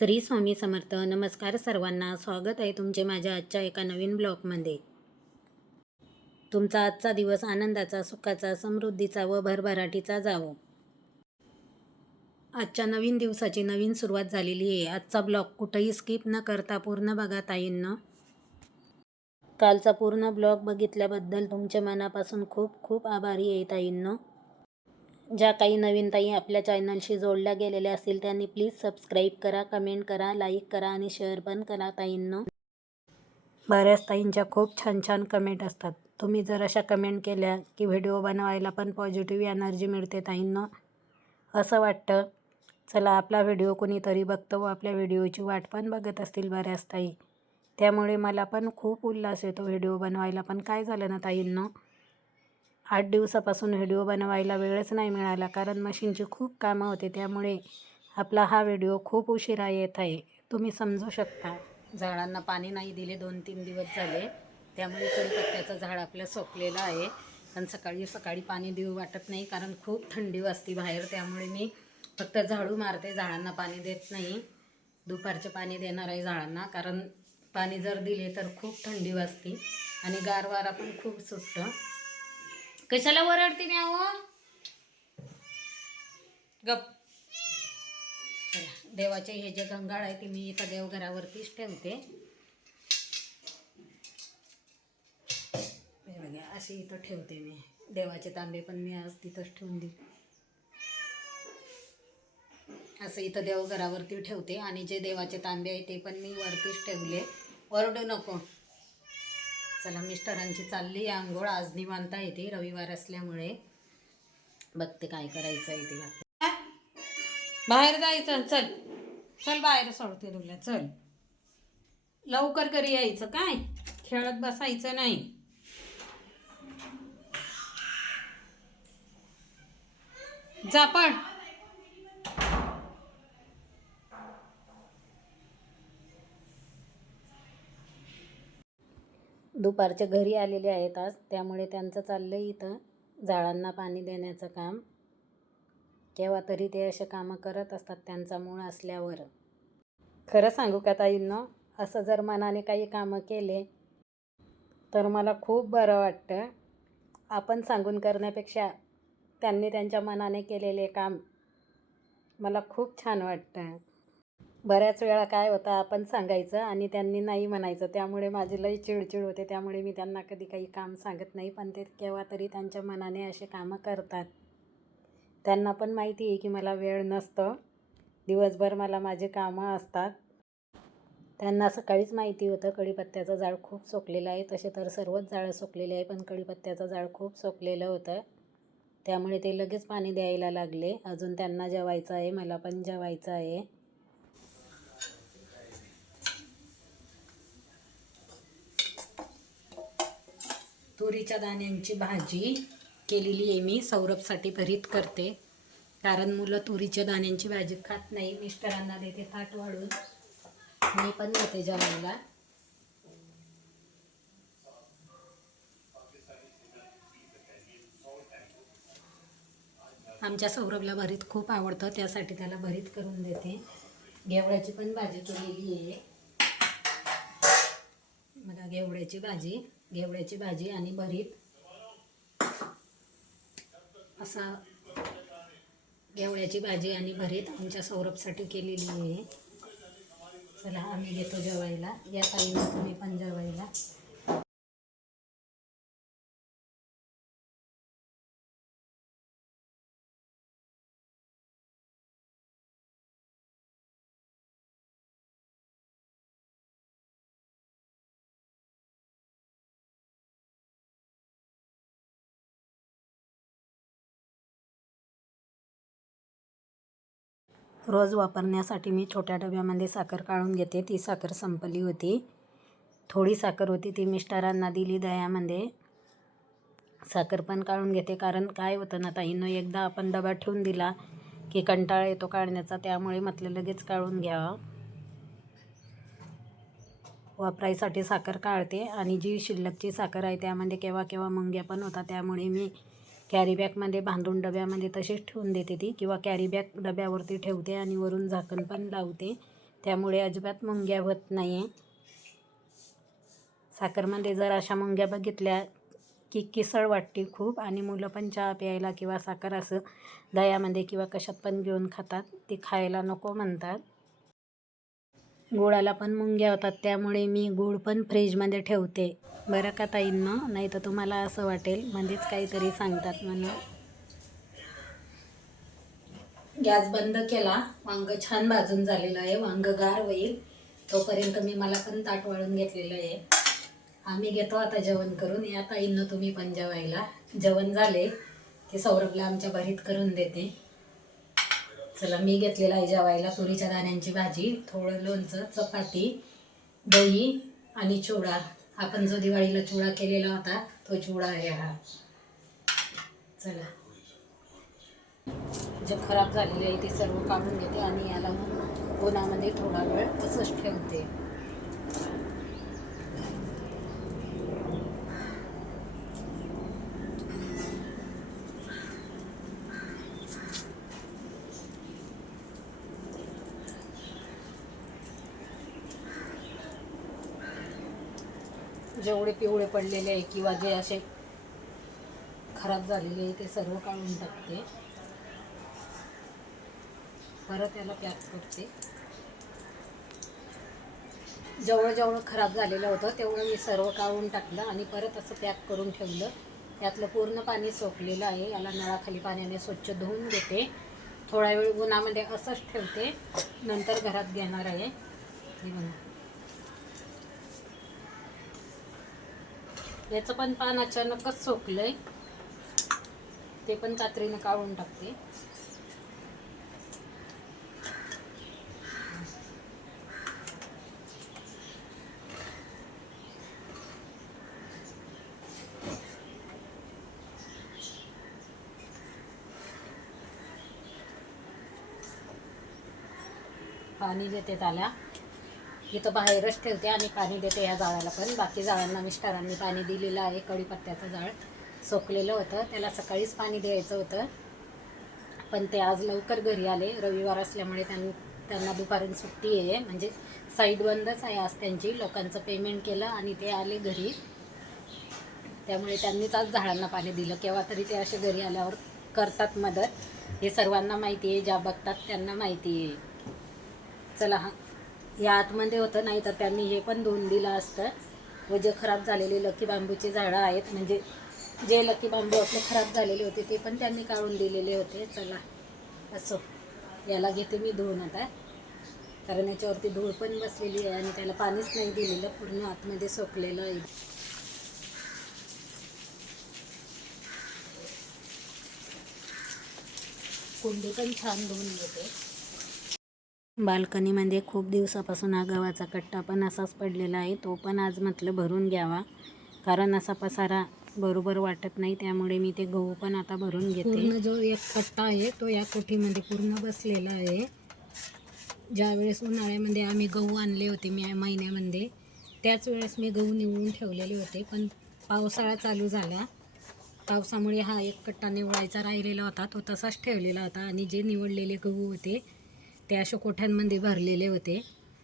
श्री स्वामी समर्थ. नमस्कार सर्वांना. स्वागत आहे तुमचे माझ्या आजच्या एका नवीन ब्लॉगमध्ये. तुमचा आजचा दिवस आनंदाचा सुखाचा समृद्धीचा व भरभराटीचा जावो. आजच्या नवीन दिवसाची नवीन सुरुवात झालेली आहे. आजचा ब्लॉग कुठंही स्किप न करता पूर्ण बघा ताईंनं. कालचा पूर्ण ब्लॉग बघितल्याबद्दल तुमच्या मनापासून खूप खूप आभारी आहे ताईंनो. ज्या काही नवीन ताई आपल्या चॅनलशी जोडल्या गेलेल्या असतील त्यांनी प्लीज सबस्क्राईब करा कमेंट करा लाईक करा आणि शेअर पण करा ताईंनो. बऱ्याच ताईंच्या खूप छान छान कमेंट असतात. तुम्ही जर अशा कमेंट केल्या की व्हिडिओ बनवायला पण पॉझिटिव्ह एनर्जी मिळते ताईंनो. असं वाटतं. चला आपला व्हिडिओ कोणीतरी बघतो व आपल्या व्हिडिओची वाट पण बघत असतील बऱ्याच ताई. त्यामुळे मला पण खूप उल्हास येतो व्हिडिओ बनवायला. पण काय झालं ना ताईंनो? आठ दिवसापासून व्हिडिओ बनवायला वेळच नाही मिळाला कारण मशीनची खूप कामं होते त्यामुळे आपला हा व्हिडिओ खूप उशिरा येत आहे. तुम्ही समजू शकता. झाडांना पाणी नाही दिले दोन तीन दिवस झाले. त्यामुळे कडीपत्त्याचं झाड आपलं सोपलेलं आहे. पण सकाळी सकाळी पाणी देऊ वाटत नाही कारण खूप थंडी वाजते बाहेर. त्यामुळे मी फक्त झाडू मारते झाडांना पाणी देत नाही. दुपारचे पाणी देणार आहे झाडांना कारण पाणी जर दिले तर खूप थंडी वाजते. आणि गारवारा पण खूप सुटतं. कशाला वरडते मी अहो? गप. चला देवाचे हे जे गंगाळ आहे ते मी इथं देवघरावरतीच ठेवते. अशी असे इथं ठेवते मी. देवाचे तांबे पण मी आज तिथंच ठेवून देऊ असं इथं देवघरावरती ठेवते आणि जे देवाचे तांबे आहे ते पण मी वरतीच ठेवले. ओरडू नको. चला मिस्टरांची चालली आहे आंघोळ. आज निवांता येते रविवार असल्यामुळे. बघते काय करायचं आहे ते बाकी. बाहेर जायचं चल. चल बाहेर सोडते तुला चल. लवकर घरी यायचं काय? खेळत बसायचं नाही. जा पण दुपारच्या घरी आलेले आहेत आज त्यामुळे त्यांचं चाललं आहे इथं झाडांना पाणी देण्याचं काम. केव्हा तरी ते असे कामं करत असतात त्यांचा मूळ असल्यावर. खरं सांगू का ताईंनो असं जर मनाने काही कामं केले तर मला खूप बरं वाटतं. आपण सांगून करण्यापेक्षा त्यांनी त्यांच्या मनाने केलेले काम मला खूप छान वाटतं. बऱ्याच वेळा काय होतं आपण सांगायचं आणि त्यांनी नाही म्हणायचं. त्यामुळे माझी लई चिडचिड होते. त्यामुळे मी त्यांना कधी काही काम सांगत नाही पण ते केव्हा तरी त्यांच्या मनाने असे कामं करतात. त्यांना पण माहिती आहे की मला वेळ नसतं. दिवसभर मला माझे कामं असतात. त्यांना सकाळीच माहिती होतं कढीपत्त्याचं झाड खूप सोकलेलं आहे. तसे तर सर्वच जाळं सोकलेले आहे पण कढीपत्त्याचं झाड खूप सोकलेलं होतं. त्यामुळे ते लगेच पाणी द्यायला लागले. अजून त्यांना जेवायचं आहे मला पण जेवायचं आहे. तुरीच्या दाण्यांची भाजी केलेली आहे मी. सौरभसाठी भरीत करते. कारण मुलं तुरीच्या दाण्यांची भाजी खात नाही. मिस्टरांना देते ताट वाढून. मी पण देते जेवायला. आमच्या सौरभला भरीत खूप आवडतं. त्यासाठी त्याला भरीत करून देते. घेवळ्याची पण भाजी केलेली आहे. घेवड्याची भाजी घेवड्याची भाजी आणि भरीत. असा घेवड्याची भाजी आणि भरीत आमच्या सौरभसाठी केलेली आहे. चला आम्ही घेतो जेवायला. या ताईला तुम्ही पण जेवायला. रोज वापरण्यासाठी मी छोट्या डब्यामध्ये साखर काढून घेते. ती साखर संपली होती. थोडी साखर होती ती मिस्टरांना दिली दह्यामध्ये. साखर पण काढून घेते. कारण काय होतं ना ताईनं एकदा आपण डबा ठेवून दिला की कंटाळा येतो काढण्याचा त्यामुळे म्हटलं लगेच काढून घ्यावं. वापरायसाठी साखर काढते आणि जी शिल्लकची साखर आहे त्यामध्ये केव्हा केव्हा मुंग्या पण होता त्यामुळे मी कॅरीबॅगमध्ये बांधून डब्यामध्ये तशीच ठेवून देते ती किंवा कॅरीबॅग डब्यावरती ठेवते आणि वरून झाकण पण लावते. त्यामुळे अजिबात मुंग्या होत नाही आहे साखरमध्ये जर अशा मुंग्या बघितल्या की किसळ वाटते खूप आणि मुलं पण चहा प्यायला किंवा साखर असं दह्यामध्ये किंवा कशात पण घेऊन खातात ती खायला नको म्हणतात. गुळाला पण मुंग्या होतात त्यामुळे मी गुळ पण फ्रीजमध्ये ठेवते. बरं का ताईंनो? नाही तर तुम्हाला असं वाटेल मध्येच काहीतरी सांगतात म्हणून. गॅस बंद केला वांग छान भाजून झालेलं आहे वांग गार होईल. तोपर्यंत मी मला पण ताट वाळून घेतलेलं आहे. आम्ही घेतो आता जेवण करून. या ताईंनो तुम्ही पण जेवायला. जेवण झाले की सौरभला आमच्या भरीत करून देते. चला मी घेतलेला आहे जेवायला तुरीच्या दाण्यांची भाजी थोडं लोणचं चपाती दही आणि चिवडा. आपण जो दिवाळीला चिवडा केलेला होता तो चिवडा आहे हा. चला. जे खराब झालेले आहे ते सर्व काढून घेते आणि याला उन्हामध्ये थोडा वेळ तसंच ठेवते. जेवढे पिवळे पडलेले आहे किंवा जे असे खराब झालेले आहे ते सर्व काढून टाकते. परत याला पॅक करते. जेवढं जेवढं खराब झालेलं होतं तेवढं मी सर्व काढून टाकलं आणि परत असं पॅक करून ठेवलं. त्यातलं पूर्ण पाणी सोकलेलं आहे. याला नळाखाली पाण्याने स्वच्छ धुवून घेते. थोडा वेळ उन्हामध्ये असंच ठेवते. नंतर घरात घेणार आहे. हे बघा. याचं पण पान अचानकच सोकलंय. ते पण कात्रीनं काढून टाकते. पाणी देते त्याला. इथं बाहेरच ठेवते आणि पाणी देते या जाळ्याला पण. बाकी जाळ्यांना मिस्टरांनी पाणी दिलेलं आहे कढीपत्त्याचं जाळ. सोकलेलं होतं. त्याला सकाळीच पाणी द्यायचं होतं. पण ते आज लवकर घरी आले. रविवार असल्यामुळे त्यां त्यांना दुपारून सुट्टी आहे. म्हणजे साईड बंदच आहे आज त्यांची. लोकांचं पेमेंट केलं आणि ते आले घरी. त्यामुळे त्यांनीच आज झाडांना पाणी दिलं. केव्हा तरी ते असे घरी आल्यावर करतात मदत. हे सर्वांना माहिती आहे. ज्या बघतात त्यांना माहिती आहे. चला हा. या आतमध्ये होतं नाही तर त्यांनी हे पण धुवून दिलं असतं. व जे खराब झालेले लकी बांबूचे झाडं आहेत म्हणजे जे लकी बांबू आपले खराब झालेले होते ते पण त्यांनी काढून दिलेले होते. चला असो. याला घेते मी धुवून आता. कारण याच्यावरती धूळ पण बसलेली आहे आणि त्याला पाणीच नाही दिलेलं पूर्ण आतमध्ये सोकलेलं आहे. कुंडी पण छान धुवून घेते. बाल्कनीमध्ये खूप दिवसापासून हा गव्हाचा कट्टा पण असाच पडलेला आहे. तो पण आज म्हटलं भरून घ्यावा. कारण असा पसारा बरोबर वाटत नाही त्यामुळे मी ते गहू पण आता भरून घेते. पूर्ण जो एक कट्टा आहे तो या कोठीमध्ये पूर्ण बसलेला आहे. ज्या वेळेस उन्हाळ्यामध्ये आम्ही गहू आणले होते मी महिन्यामध्ये त्याच वेळेस मी गहू निवडून ठेवलेले होते. पण पावसाळा चालू झाला. पावसामुळे हा एक कट्टा निवडायचा राहिलेला होता. तो तसाच ठेवलेला होता. आणि जे निवडलेले गहू होते ते अशा कोठ्यांमध्ये भरलेले होते.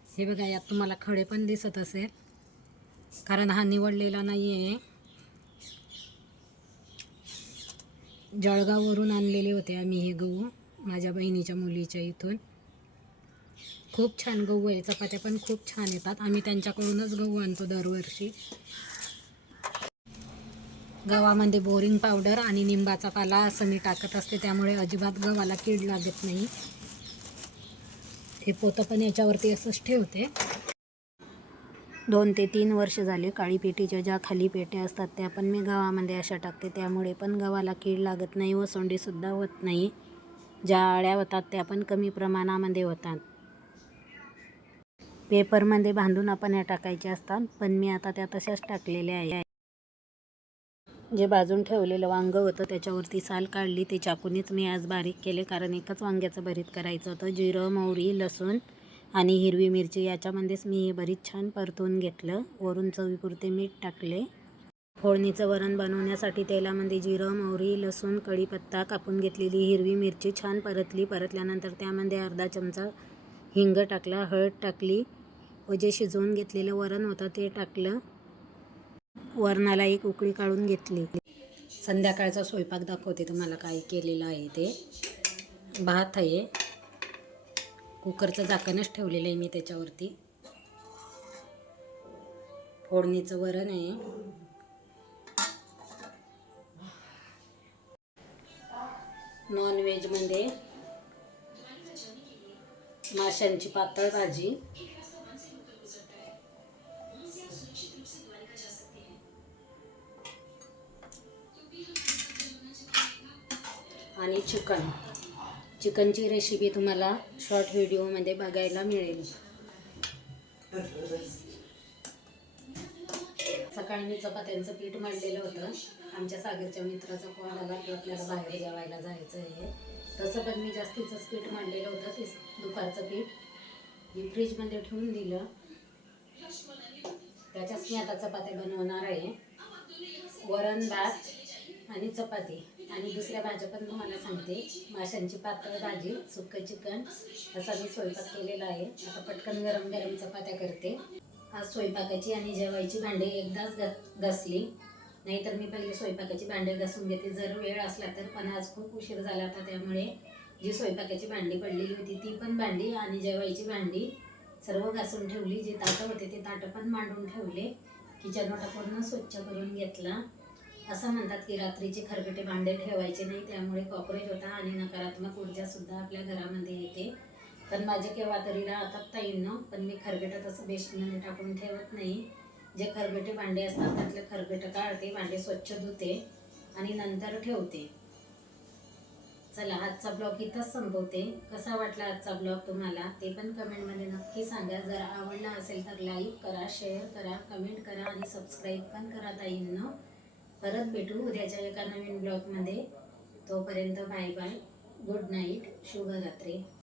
हे बघा यात तुम्हाला खडे पण दिसत असेल. कारण हा निवडलेला नाही आहे जळगाववरून आणलेले होते आम्ही हे गहू माझ्या बहिणीच्या मुलीच्या इथून. खूप छान गहू आहे. चपात्या पण खूप छान येतात. आम्ही त्यांच्याकडूनच गहू आणतो दरवर्षी. गव्हामध्ये बोरिंग पावडर आणि निंबाचा पाला असं मी टाकत असते. त्यामुळे अजिबात गव्हाला कीड लागत नाही. हे पोतं पण याच्यावरती असंच ठेवते. दोन ते तीन वर्ष झाले काळी पेटीच्या ज्या खाली पेट्या असतात त्या पण मी गव्हामध्ये अशा टाकते. त्यामुळे पण गव्हाला कीड लागत नाही व सोंडीसुद्धा होत नाही. ज्या आळ्या होतात त्या पण कमी प्रमाणामध्ये होतात. पेपरमध्ये बांधून आपण या टाकायच्या असतात पण मी आता त्या तशाच टाकलेल्या आहे जे भाजून ठेवलेलं वांगं होतं त्याच्यावरती साल काढली. ते चाकूनेच मी आज बारीक केले कारण एकच वांग्याचं भरीत करायचं होतं. जिरं मोहरी लसूण आणि हिरवी मिरची याच्यामध्येच मी हे भरीत छान परतून घेतलं. वरून चवीपुरते मीठ टाकले. फोडणीचं वरण बनवण्यासाठी तेलामध्ये जिरं मोहरी लसूण कढीपत्ता कापून घेतलेली हिरवी मिरची छान परतली. परतल्यानंतर त्यामध्ये अर्धा चमचा हिंग टाकला हळद टाकली. व जे शिजवून घेतलेलं वरण होतं ते टाकलं. वरणाला एक उकळी काढून घेतली. संध्याकाळचा स्वयंपाक दाखवते तुम्हाला काय केलेलं आहे ते. भात आहे. कुकरचं झाकणच ठेवलेलं आहे मी त्याच्यावरती. फोडणीचं वरण आहे. नॉनव्हेजमध्ये माशांची पातळ भाजी. आणि चिकन. चिकनची रेसिपी तुम्हाला शॉर्ट व्हिडिओमध्ये बघायला मिळेल. सकाळी मी चपात्यांचं पीठ मांडलेलं होतं. आमच्या सागरच्या मित्राचा कॉल आला की आपल्याला बाहेर जेवायला जायचं आहे. तसं पण मी जास्तीचंच पीठ मांडलेलं होतं ते दुपारचं पीठ. मी फ्रीजमध्ये ठेवून दिलं. त्याच्याच मी आता चपात्या बनवणार आहे. वरण भात आणि चपाती. आणि दुसऱ्या भाज्या पण तुम्हाला सांगते. माशांची पातळ भाजी सुक्कं चिकन असा मी स्वयंपाक केलेला आहे. आता पटकन गरम गरम चपात्या करते. आज स्वयंपाकाची आणि जेवायची भांडे एकदाच घासली. नाहीतर मी पहिले स्वयंपाकाची भांडे घासून घेते. जर वेळ असला तर पण आज खूप उशीर झाला होता त्यामुळे जी स्वयंपाकाची भांडी पडलेली होती ती पण भांडी आणि जेवायची भांडी सर्व घासून ठेवली. जे ताटं होते ते ताटं पण मांडून ठेवले. किचन वाटा पूर्ण स्वच्छ करून घेतला. असं म्हणतात की रात्रीचे खरकटे भांडे ठेवायचे नाही त्यामुळे कॉक्रोच होता आणि नकारात्मक ऊर्जासुद्धा आपल्या घरामध्ये येते. पण माझे केव्हा तरी राहतात येईन पण मी खरगटं तसं बेस्टमध्ये टाकून ठेवत नाही. जे खरगटे भांडे असतात त्यातले खरगटं काढते भांडे स्वच्छ धुते आणि नंतर ठेवते. चला आजचा ब्लॉग इथंच संपवते. कसा वाटला आजचा ब्लॉग तुम्हाला? ते पण कमेंटमध्ये नक्की सांगा. जर आवडला असेल तर लाईक करा शेअर करा कमेंट करा आणि सबस्क्राईब पण करा ताईंना. परत भेटू उद्याच्या एका नवीन ब्लॉगमध्ये. तोपर्यंत बाय बाय. Good night. शुभरात्री.